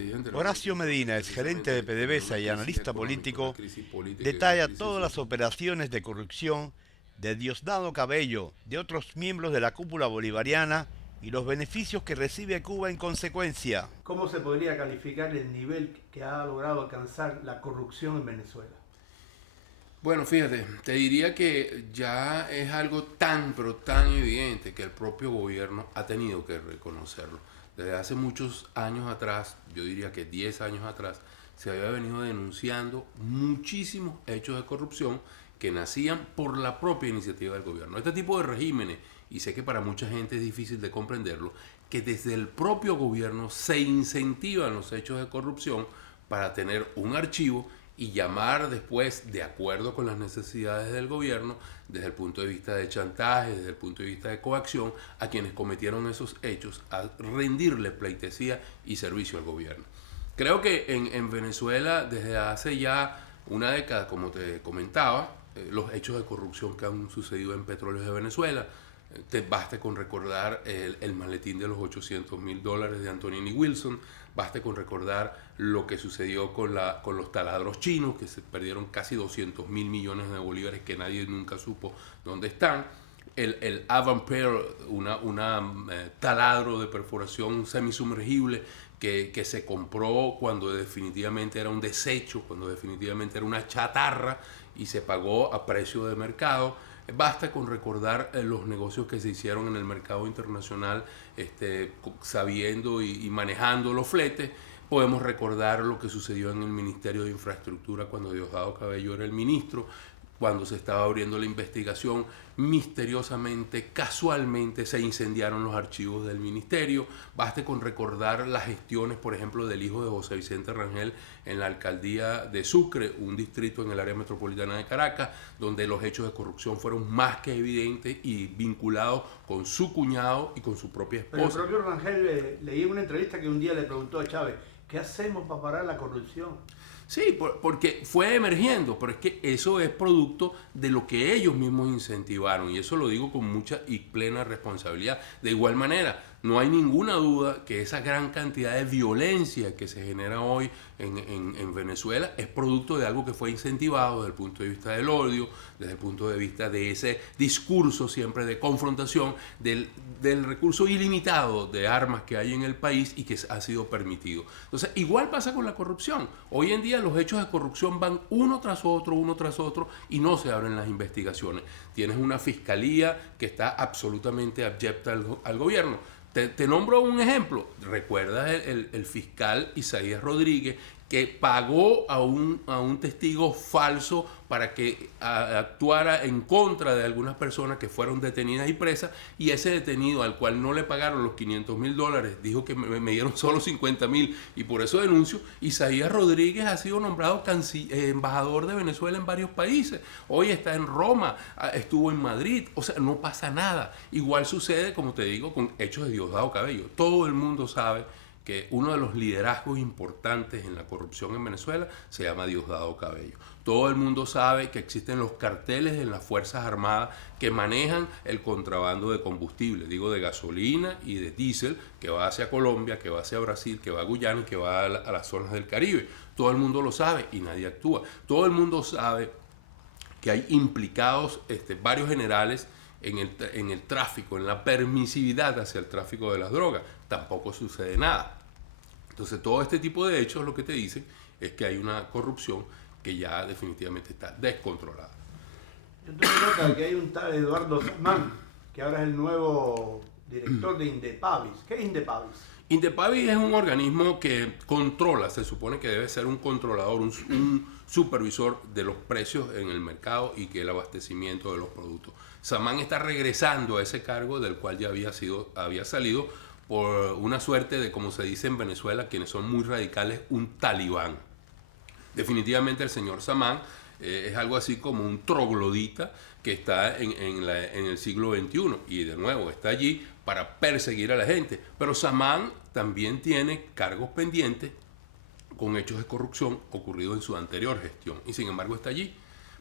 dije Horacio anteriormente, Medina, ex gerente de precisamente con PDVSA una y crisis analista económica, una político, crisis política y una detalla crisis todas las social. operaciones de corrupción de Diosdado Cabello, de otros miembros de la cúpula bolivariana y los beneficios que recibe Cuba en consecuencia. ¿Cómo se podría calificar el nivel que ha logrado alcanzar la corrupción en Venezuela? Bueno, fíjate, te diría que ya es algo tan, pero tan evidente que el propio gobierno ha tenido que reconocerlo. Desde hace muchos años atrás, yo diría que 10 años atrás, se había venido denunciando muchísimos hechos de corrupción que nacían por la propia iniciativa del gobierno. Este tipo de regímenes, y sé que para mucha gente es difícil de comprenderlo, que desde el propio gobierno se incentivan los hechos de corrupción para tener un archivo y llamar después, de acuerdo con las necesidades del gobierno, desde el punto de vista de chantaje, desde el punto de vista de coacción, a quienes cometieron esos hechos, a rendirle pleitesía y servicio al gobierno. Creo que en Venezuela, desde hace ya una década, como te comentaba, los hechos de corrupción que han sucedido en Petróleos de Venezuela, te basta con recordar el maletín de los $800,000 de Antonini Wilson, basta con recordar lo que sucedió con los taladros chinos, que se perdieron casi 200,000 millones de bolívares que nadie nunca supo dónde están. El Avampere, una taladro de perforación semisumergible que se compró cuando definitivamente era un desecho, cuando definitivamente era una chatarra y se pagó a precio de mercado. Basta con recordar los negocios que se hicieron en el mercado internacional, sabiendo y manejando los fletes. Podemos recordar lo que sucedió en el Ministerio de Infraestructura cuando Diosdado Cabello era el ministro, cuando se estaba abriendo la investigación, misteriosamente, casualmente se incendiaron los archivos del ministerio. Baste con recordar las gestiones, por ejemplo, del hijo de José Vicente Rangel en la alcaldía de Sucre, un distrito en el área metropolitana de Caracas, donde los hechos de corrupción fueron más que evidentes y vinculados con su cuñado y con su propia Pero el esposa. propio Rangel leí en una entrevista que un día le preguntó a Chávez, ¿qué hacemos para parar la corrupción? Sí, porque fue emergiendo, pero es que eso es producto de lo que ellos mismos incentivaron y eso lo digo con mucha y plena responsabilidad. De igual manera, no hay ninguna duda que esa gran cantidad de violencia que se genera hoy en Venezuela es producto de algo que fue incentivado desde el punto de vista del odio, desde el punto de vista de ese discurso siempre de confrontación, del recurso ilimitado de armas que hay en el país y que ha sido permitido. Entonces, igual pasa con la corrupción. Hoy en día los hechos de corrupción van uno tras otro y no se abren las investigaciones. Tienes una fiscalía que está absolutamente abyecta al gobierno. Te nombro un ejemplo. ¿Recuerdas el fiscal Isaías Rodríguez que pagó a un testigo falso para que actuara en contra de algunas personas que fueron detenidas y presas, y ese detenido al cual no le pagaron los $500,000 dijo que me dieron solo 50,000 y por eso denuncio? Isaías Rodríguez ha sido nombrado embajador de Venezuela en varios países, hoy está en Roma, estuvo en Madrid, o sea, no pasa nada. Igual sucede, como te digo, con hechos de Diosdado Cabello. Todo el mundo sabe que uno de los liderazgos importantes en la corrupción en Venezuela se llama Diosdado Cabello. Todo el mundo sabe que existen los carteles en las Fuerzas Armadas que manejan el contrabando de combustible, digo de gasolina y de diésel, que va hacia Colombia, que va hacia Brasil, que va a Guyana y que va a las zonas del Caribe. Todo el mundo lo sabe y nadie actúa. Todo el mundo sabe que hay implicados varios generales en el tráfico, en la permisividad hacia el tráfico de las drogas. Tampoco sucede nada. Entonces, todo este tipo de hechos lo que te dicen es que hay una corrupción que ya definitivamente está descontrolada. Yo tengo nota que hay un tal Eduardo Samán, que ahora es el nuevo director de Indepavis. ¿Qué es Indepavis? Indepavis es un organismo que controla, se supone que debe ser un controlador, un supervisor de los precios en el mercado y que el abastecimiento de los productos. Samán está regresando a ese cargo del cual ya había salido por una suerte de, como se dice en Venezuela, quienes son muy radicales, un talibán. Definitivamente el señor Samán es algo así como un troglodita que está en el siglo XXI y de nuevo está allí para perseguir a la gente. Pero Samán también tiene cargos pendientes con hechos de corrupción ocurridos en su anterior gestión y sin embargo está allí.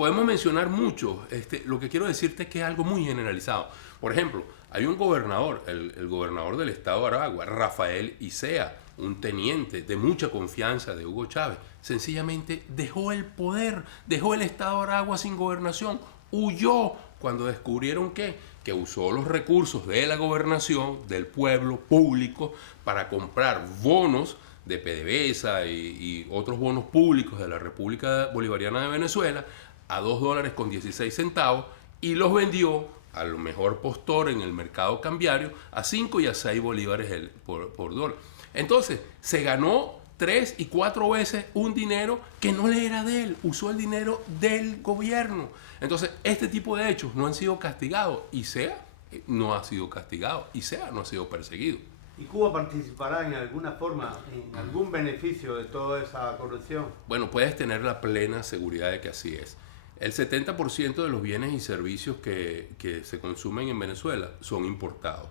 podemos mencionar muchos. Lo que quiero decirte es que es algo muy generalizado. Por ejemplo, hay un gobernador, el gobernador del estado de Aragua, Rafael Isea, un teniente de mucha confianza de Hugo Chávez, sencillamente dejó el poder, dejó el estado de Aragua sin gobernación, huyó cuando descubrieron que usó los recursos de la gobernación, del pueblo público, para comprar bonos de PDVSA y otros bonos públicos de la República Bolivariana de Venezuela a $2.16 y los vendió al mejor postor en el mercado cambiario a 5 y a 6 bolívares por dólar. Entonces, se ganó 3 y 4 veces un dinero que no le era de él, usó el dinero del gobierno. Entonces, este tipo de hechos no han sido castigados. ICEA no ha sido castigado, ICEA no ha sido perseguido. ¿Y Cuba participará en alguna forma, en algún beneficio de toda esa corrupción? Bueno, puedes tener la plena seguridad de que así es. El 70% de los bienes y servicios que se consumen en Venezuela son importados.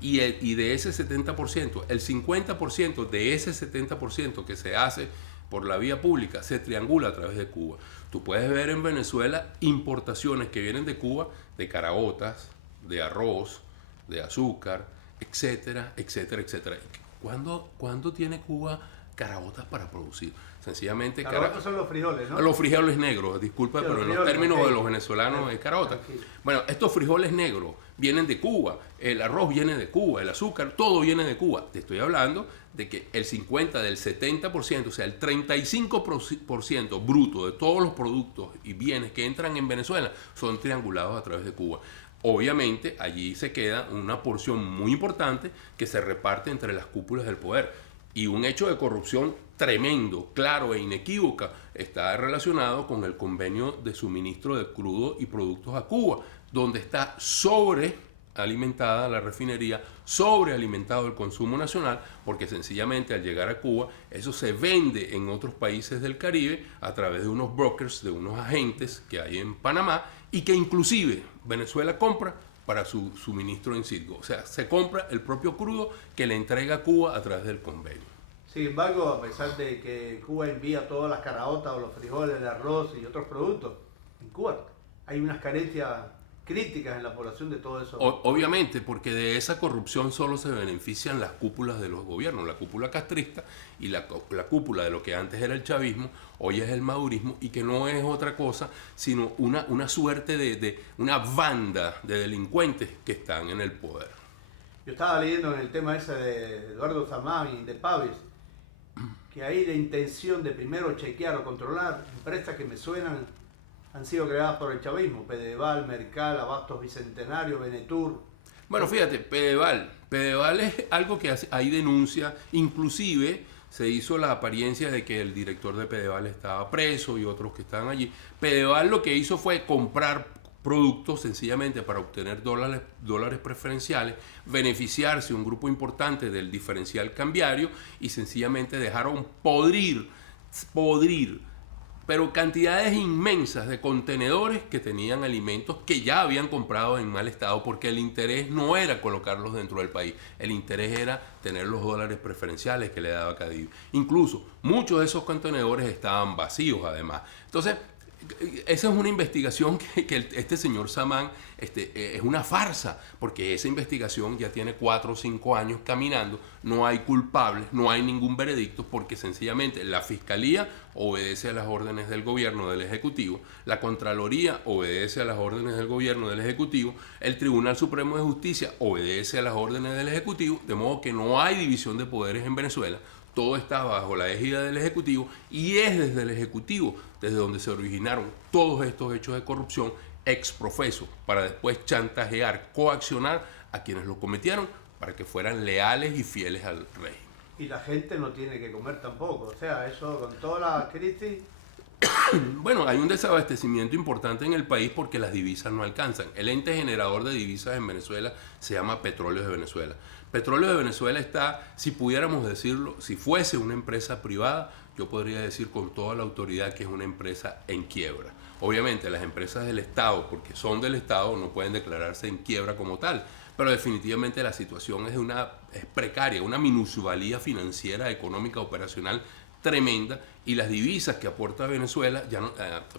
Y de ese 70%, el 50% de ese 70% que se hace por la vía pública se triangula a través de Cuba. Tú puedes ver en Venezuela importaciones que vienen de Cuba de caraotas, de arroz, de azúcar, etcétera, etcétera, etcétera. ¿Cuándo tiene Cuba caraotas para producir? Sencillamente Caraotas son los frijoles, ¿no? Los frijoles negros, disculpa, Sí, pero en los términos de los venezolanos es carota. Bueno, estos frijoles negros vienen de Cuba, el arroz viene de Cuba, el azúcar, todo viene de Cuba. Te estoy hablando de que el 50 del 70%, o sea, el 35% bruto de todos los productos y bienes que entran en Venezuela son triangulados a través de Cuba. Obviamente, allí se queda una porción muy importante que se reparte entre las cúpulas del poder. Y un hecho de corrupción tremendo, claro e inequívoca está relacionado con el convenio de suministro de crudo y productos a Cuba, donde está sobrealimentada la refinería, sobrealimentado el consumo nacional, porque sencillamente al llegar a Cuba eso se vende en otros países del Caribe a través de unos brokers, de unos agentes que hay en Panamá y que inclusive Venezuela compra para su suministro in situ. O sea, se compra el propio crudo que le entrega a Cuba a través del convenio. Sin embargo, a pesar de que Cuba envía todas las caraotas o los frijoles, el arroz y otros productos, en Cuba hay unas carencias críticas en la población de todo eso. Obviamente, porque de esa corrupción solo se benefician las cúpulas de los gobiernos, la cúpula castrista y la cúpula de lo que antes era el chavismo, hoy es el madurismo, y que no es otra cosa sino una suerte de una banda de delincuentes que están en el poder. Yo estaba leyendo en el tema ese de Eduardo Samán y de Pavis, que hay de intención de primero chequear o controlar empresas que me suenan han sido creadas por el chavismo: Pedeval, Mercal, Abastos Bicentenario, Venetur. Bueno, fíjate, Pedeval es algo que hay denuncia, inclusive se hizo la apariencia de que el director de Pedeval estaba preso y otros que estaban allí. Pedeval lo que hizo fue comprar productos sencillamente para obtener dólares preferenciales, beneficiarse un grupo importante del diferencial cambiario y sencillamente dejaron podrir, pero cantidades inmensas de contenedores que tenían alimentos que ya habían comprado en mal estado, porque el interés no era colocarlos dentro del país, el interés era tener los dólares preferenciales que le daba Cadivi. Incluso muchos de esos contenedores estaban vacíos además. Entonces, esa es una investigación que este señor Samán es una farsa, porque esa investigación ya tiene 4 o 5 años caminando, no hay culpables, no hay ningún veredicto, porque sencillamente la Fiscalía obedece a las órdenes del gobierno del Ejecutivo, la Contraloría obedece a las órdenes del gobierno del Ejecutivo, el Tribunal Supremo de Justicia obedece a las órdenes del Ejecutivo, de modo que no hay división de poderes en Venezuela. Todo está bajo la égida del Ejecutivo y es desde el Ejecutivo desde donde se originaron todos estos hechos de corrupción ex profeso, para después chantajear, coaccionar a quienes lo cometieron para que fueran leales y fieles al régimen. Y la gente no tiene que comer tampoco, o sea, eso con toda la crisis. Bueno, hay un desabastecimiento importante en el país porque las divisas no alcanzan. El ente generador de divisas en Venezuela se llama Petróleos de Venezuela. Petróleos de Venezuela está, si pudiéramos decirlo, si fuese una empresa privada, yo podría decir con toda la autoridad que es una empresa en quiebra. Obviamente las empresas del Estado, porque son del Estado, no pueden declararse en quiebra como tal, pero definitivamente la situación es precaria, una minusvalía financiera, económica, operacional tremenda, y las divisas que aporta Venezuela,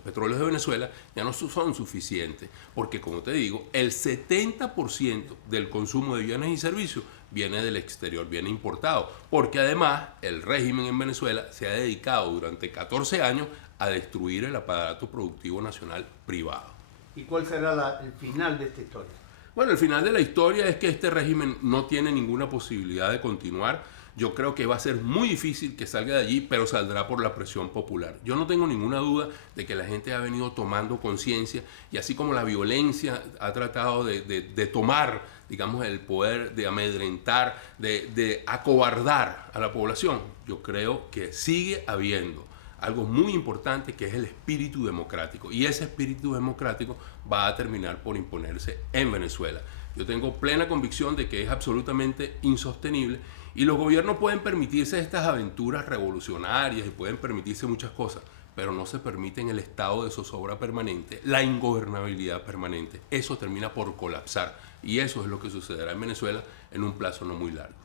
Petróleos de Venezuela, ya no son suficientes, porque como te digo, el 70% del consumo de bienes y servicios viene del exterior, viene importado, porque además el régimen en Venezuela se ha dedicado durante 14 años a destruir el aparato productivo nacional privado. ¿Y cuál será el final de esta historia? Bueno, el final de la historia es que este régimen no tiene ninguna posibilidad de continuar. Yo creo que va a ser muy difícil que salga de allí, pero saldrá por la presión popular. Yo no tengo ninguna duda de que la gente ha venido tomando conciencia, y así como la violencia ha tratado de tomar, digamos, el poder, de amedrentar, de acobardar a la población, yo creo que sigue habiendo algo muy importante, que es el espíritu democrático, y ese espíritu democrático va a terminar por imponerse en Venezuela. Yo tengo plena convicción de que es absolutamente insostenible, y los gobiernos pueden permitirse estas aventuras revolucionarias y pueden permitirse muchas cosas, pero no se permiten el estado de zozobra permanente, la ingobernabilidad permanente. Eso termina por colapsar, y eso es lo que sucederá en Venezuela en un plazo no muy largo.